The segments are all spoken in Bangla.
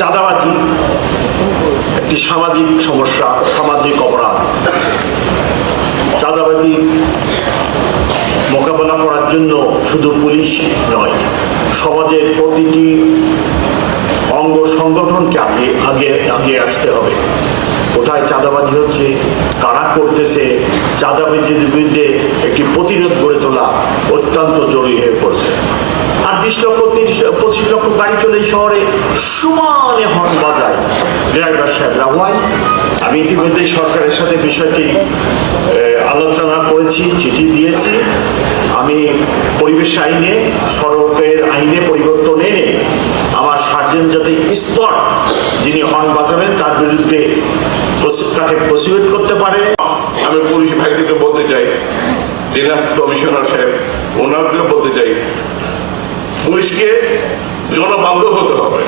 চাঁদাবাজি একটি সামাজিক সমস্যা, সামাজিক অপরাধ। চাঁদাবাজি মোকাবেলা করার জন্য শুধু পুলিশ নয়, সমাজের প্রতিটি অঙ্গ সংগঠনকে আগে আসতে হবে। কোথায় চাঁদাবাজি হচ্ছে, কারা করতেছে, চাঁদাবাজির বিরুদ্ধে একটি প্রতিরোধ গড়ে তোলা অত্যন্ত জরুরি হয়ে পড়ছে। আর 20 লক্ষ 25 লক্ষ গাড়ি চলে শহরে সমানে হর্ন বাজায় ড্রাইভার সাহেবরা। হয় আমি ইতিমধ্যে সরকারের সাথে বিষয়টি আলোচনা করেছি, চিঠি দিয়েছি। আমি পরিবেশ আইনে, সড়কের আইনে পরিবর্তন এনে আমার সার্জেন্ট যাতে স্পট যিনি হর্ন বাজাবেন তার বিরুদ্ধে তাকে প্রসিকিউট করতে পারে। আমি পুলিশ ভাইদেরকে বলতে চাই, জেলা কমিশনার সাহেব ওনাদেরকে বলতে চাই, পুলিশকে জনবান্ধব হতে হবে,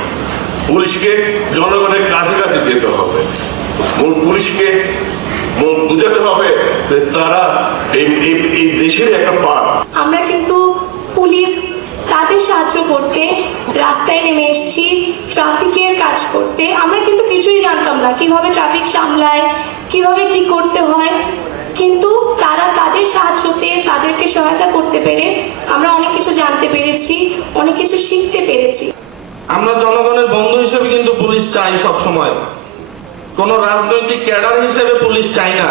পুলিশকে জনগণের কাছে কাছে যেতে হবে, পুলিশকে বুঝাতে হবে যে তারা এই দেশের একটা পার্ট। আমরা কিন্তু পুলিশ তাদের সাহায্য করতে রাস্তায় নেমে এসেছি, ট্রাফিকের কাজ করতে। আমরা কিন্তু কিছুই জানতাম না কিভাবে ট্রাফিক সামলায়, কিভাবে কি করতে হয়, কিন্তু তারা তাদের সাহায্যতে তাদেরকে সহায়তা করতে পেরে আমরা অনেক কিছু জানতে পেরেছি, অনেক কিছু শিখতে পেরেছি। আমরা জনগণের বন্ধু হিসেবে কিন্তু পুলিশ চাই সব সময়, কোনো রাজনৈতিক ক্যাডার হিসেবে পুলিশ চাই না।